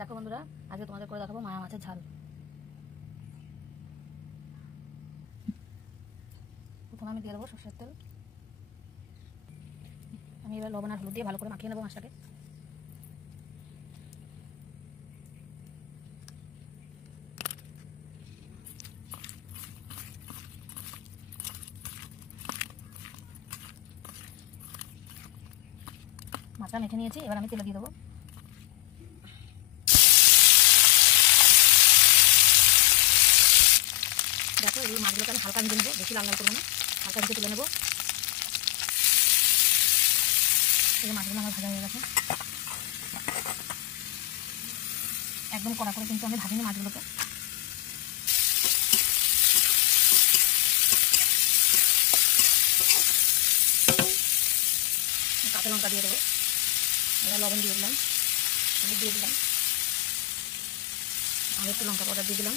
দেখো বন্ধুরা, আজকে তোমাদের করে দেখাবো মায়া মাছের ঝাল। প্রথমে আমি দিয়ে দেবো সরষের তেল। আমি এবার লবণ আর হলুদ দিয়ে ভালো করে মাখিয়ে নেবো মাছটাকে। মাছটা মেখে নিয়েছি, এবার আমি তেলে দিয়ে দেবো। দেখো এই মাছগুলোকে আমি হালকা ভেজে নেবো, বেশি লাল লাল করবো না, হালকা ভেজে তুলে নেবো। এই মাছগুলো আমার ভাজা হয়ে গেছে, একদম কড়া করে কিন্তু আমি ভাজিনি মাছগুলোকে। কাঁচা লঙ্কা দিয়ে দেবো, এবার লবণ দিয়ে দিলাম, হলুদ দিয়ে দিলাম, আর একটু লঙ্কা পাউডার দিয়ে দিলাম।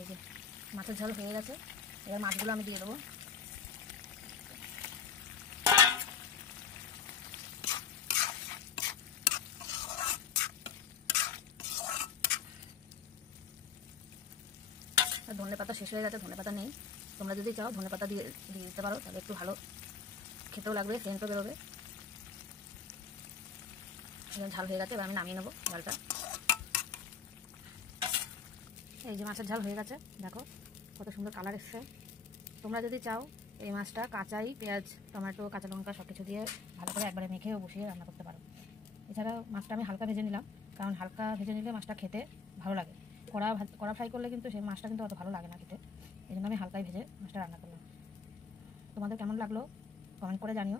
এই যে মাছের ঝাল হয়ে গেছে, এবার মাছগুলো আমি দিয়ে দেবো। ধনে পাতা শেষ হয়ে গেছে, ধনে পাতা নেই, তোমরা যদি চাও ধনে পাতা দিয়ে দিতে পারো, তাহলে একটু ভালো খেতেও লাগবে, সেন্টও বেরোবে। ঝাল হয়ে গেছে, এবার আমি নামিয়ে নেবো ঝালটা। এই যে মাছের ঝাল হয়ে গেছে, দেখো কত সুন্দর কালার এসছে। তোমরা যদি চাও এই মাছটা কাঁচাই পেঁয়াজ টমেটো কাঁচা লঙ্কা সব কিছু দিয়ে ভালো করে একবারে মেখেও বসিয়ে রান্না করতে পারো। এছাড়া মাছটা আমি হালকা ভেজে নিলাম, কারণ হালকা ভেজে নিলে মাছটা খেতে ভালো লাগে। কড়া ফ্রাই করলে কিন্তু সেই মাছটা কিন্তু অত ভালো লাগে না খেতে, এই জন্য আমি হালকাই ভেজে মাছটা রান্না করলাম। তোমাদের কেমন লাগলো কমেন্ট করে জানিও।